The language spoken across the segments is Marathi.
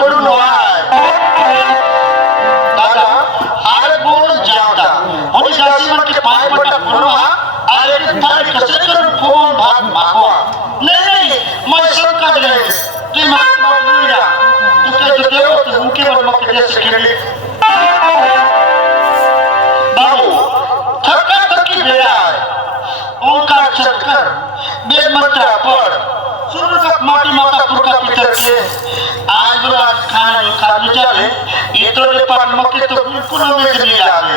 पडून वाय दादा आरे बोल जावता होनी जासी मन के पाय पटा पुरवा आरे थारे कसे करून फोन भाग मागवा नहीं मैं शंका ले तू मार बाबूया तू के जो देव तू उनके वर मके दे सकेले बाबू थका थकी बेड़ा ओंकार चक्कर बेद मंत्र पढ़ सूर्य तक माटी माता पुरखा पितर के आज रात खाना खाने जावे ये तो ले पर मके तो बिल्कुल में नहीं आवे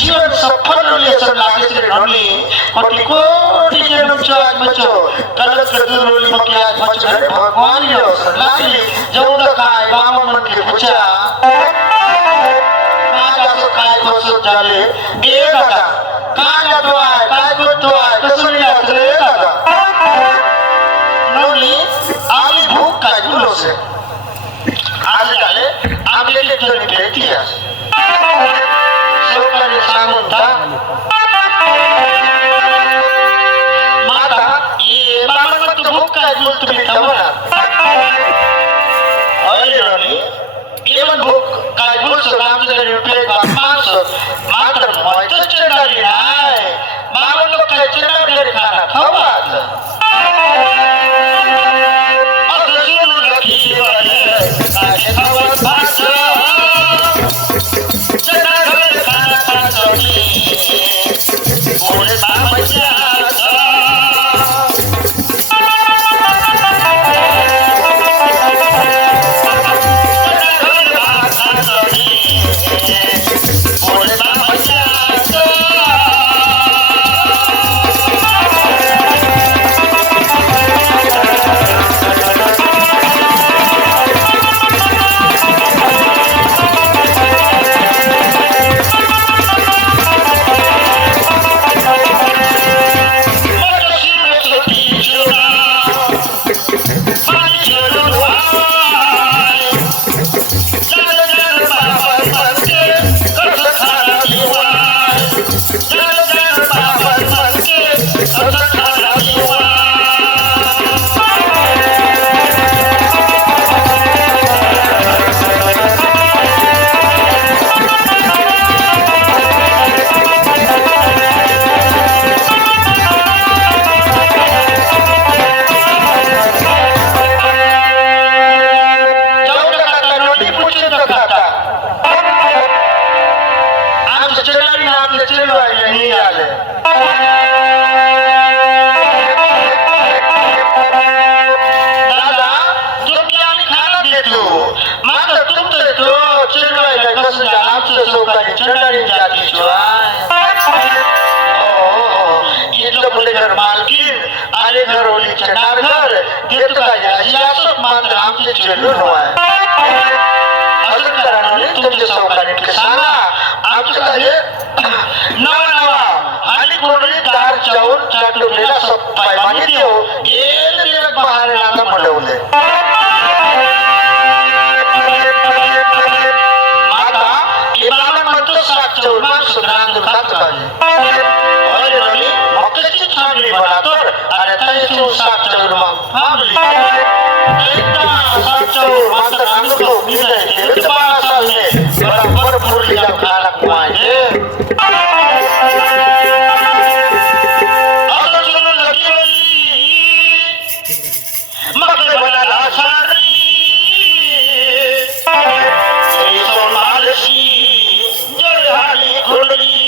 जीवन सफल रही सब लागे से रही कोटि कोटि जन्म चाज मचो कलक कदूर रोली मके आज मच गए भगवान यो लागे जौन काय बामन मन के पूछा काजा तो काय कोसो जाले ए दादा काजा तो आए काय को आए कसुनिया रे दादा नौली आली भूख काय गुलो से आज जाले आगे के जन बेटी है सोकाने सांगता माता ये बामन मत भूख काय गुल तुम्ही तवरा अयरणी एवन भूख काय गुल सो राम जरे रुपये बापास मात्र मोयत चंदारी नाय बामन लोग काय चंदा करे खाना खवात असुर लखी वाले काय खवात भाषा बोले बाबा माझे चेंडू आहे असं करणारे तुमचे सावकारीकडे सांगा आमच्याकडे नवा नवा आणि कोणी दार चावून चाटलेला पाय मागितले हो गेले दिवस महाराजांना म्हणवले आता इमाम म्हणतो सात चौना सुधारांग खात पाहिजे मक्काची छाननी बना तर आणि त्याची सात चौर मग थांबली एकदा सात चौर मात्र रांगलो मी नाही बाळासाहेब बरोबर पुरलीला खाला पाहिजे आता चलो लगी मक्के बनाला सारी सो मालशी जय हरी खुली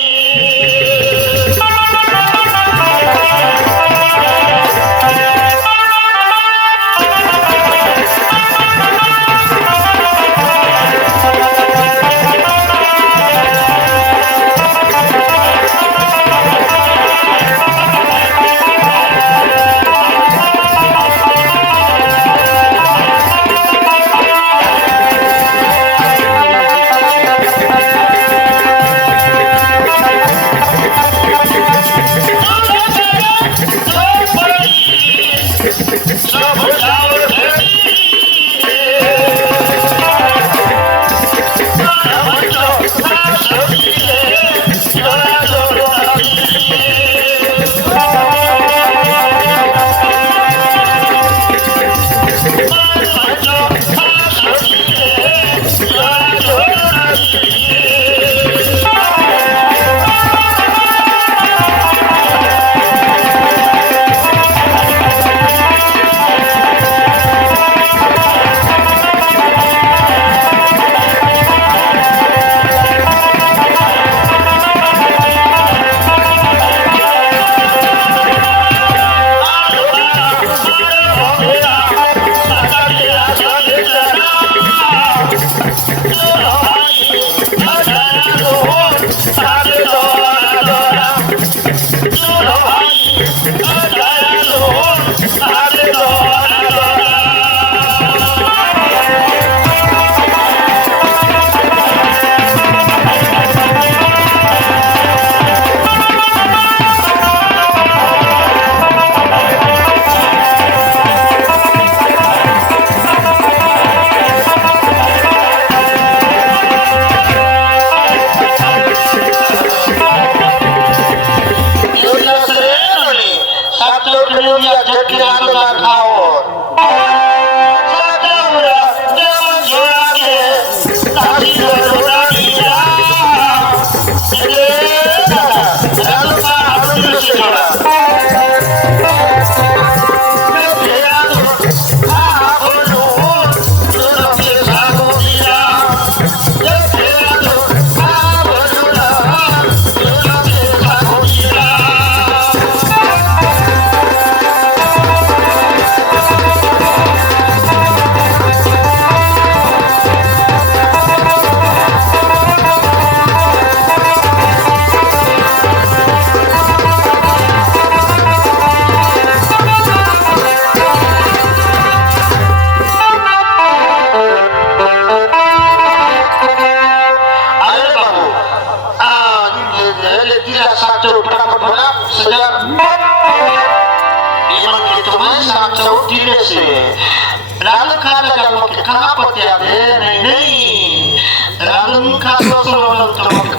राम खा लगा मक्के कहाँ पत्या दे नहीं राम खा तो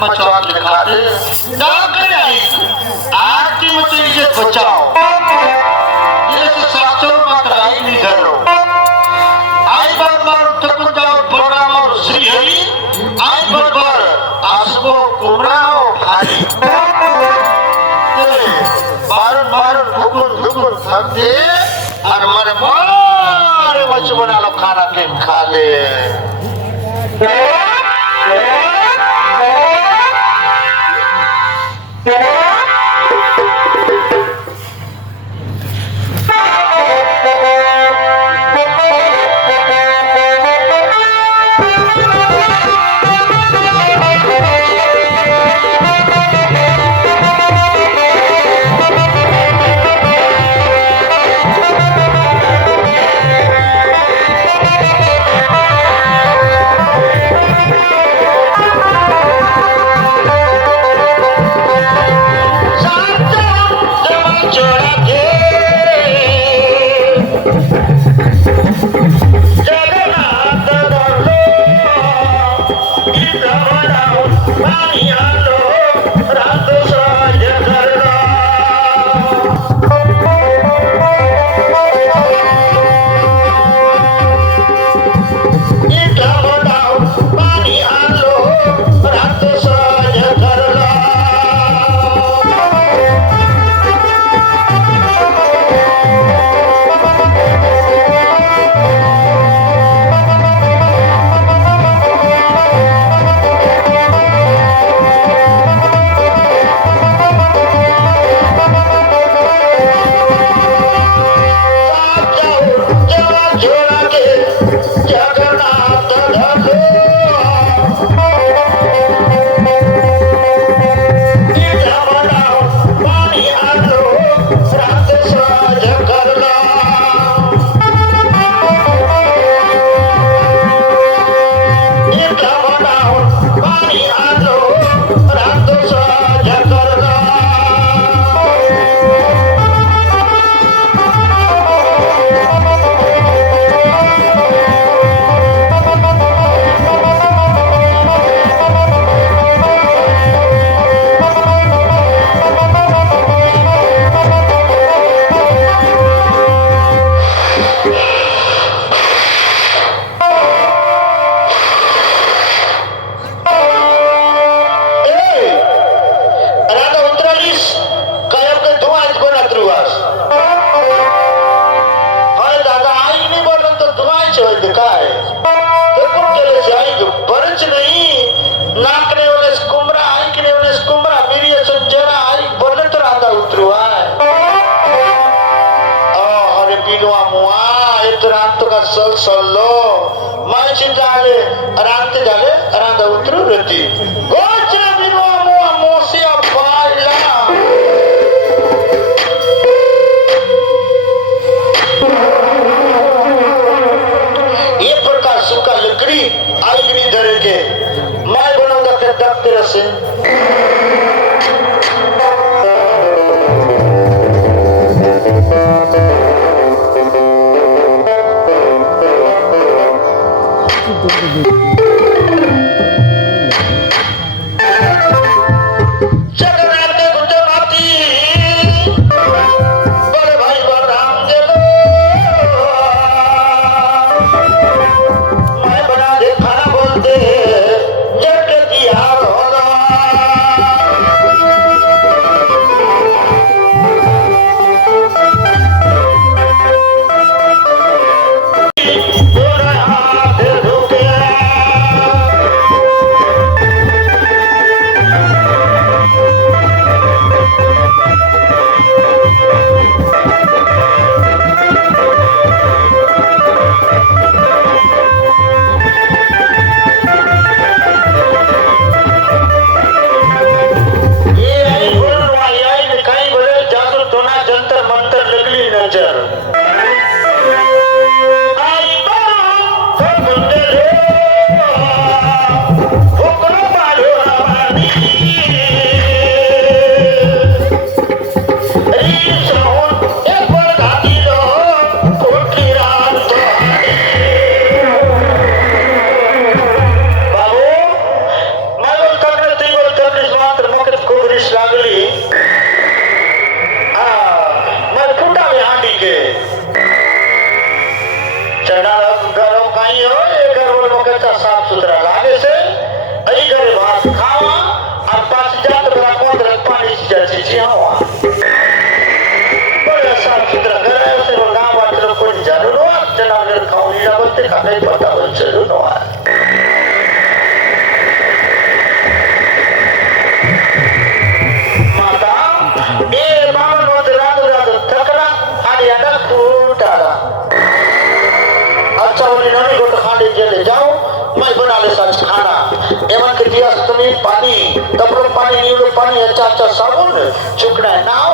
मचवा के खा दे डॉक्टर आई आरती मत इज्जत बचाओ ये से साचो मत आई नहीं करो आई बार तक जाओ प्रोग्राम और श्री हरि आई बार आसबो कुमराओ भाई बार भुकुर थक दे और मरे मारे बच्चे बना लो खाना के खा ले की काय ते पण केल्याची ऐक बरंच नाही नाक नाही वलेस कुंभरा ऐक नाही वलेस कुंभरा मेरी असन जरा ऐक बोले तर आंदा उतरू आहे अरे पिनवा मुआ ये तो रात तो का सल सल्लो मायची जाले रात जाले रांदा उतरू रहती गोचरा पिनवा मुआ मोसिया पाला ये प्रकार सुखा लकड़ी आईगनी धरे के मैं बनाऊंगा के डॉक्टर से साफ सुथरा लागे से अई घर भात खावा और पास जात राखो तर पानी जाची छियावा बड़ा साफ सुथरा घर है उसे गांव वाले को जरूर हो जनावर खाऊनी ना बोलते खाने पता हो जरूर हो माता ए बावन रोज रात थकना आदि अडा फूटाला अच्छा वाली नवी को खाने चले जाओ मैं बना ले सच खाना एवं के दिया तुम्हें पानी कपड़ों पानी नीलो पानी अच्छा अच्छा साबुन चुकना नाव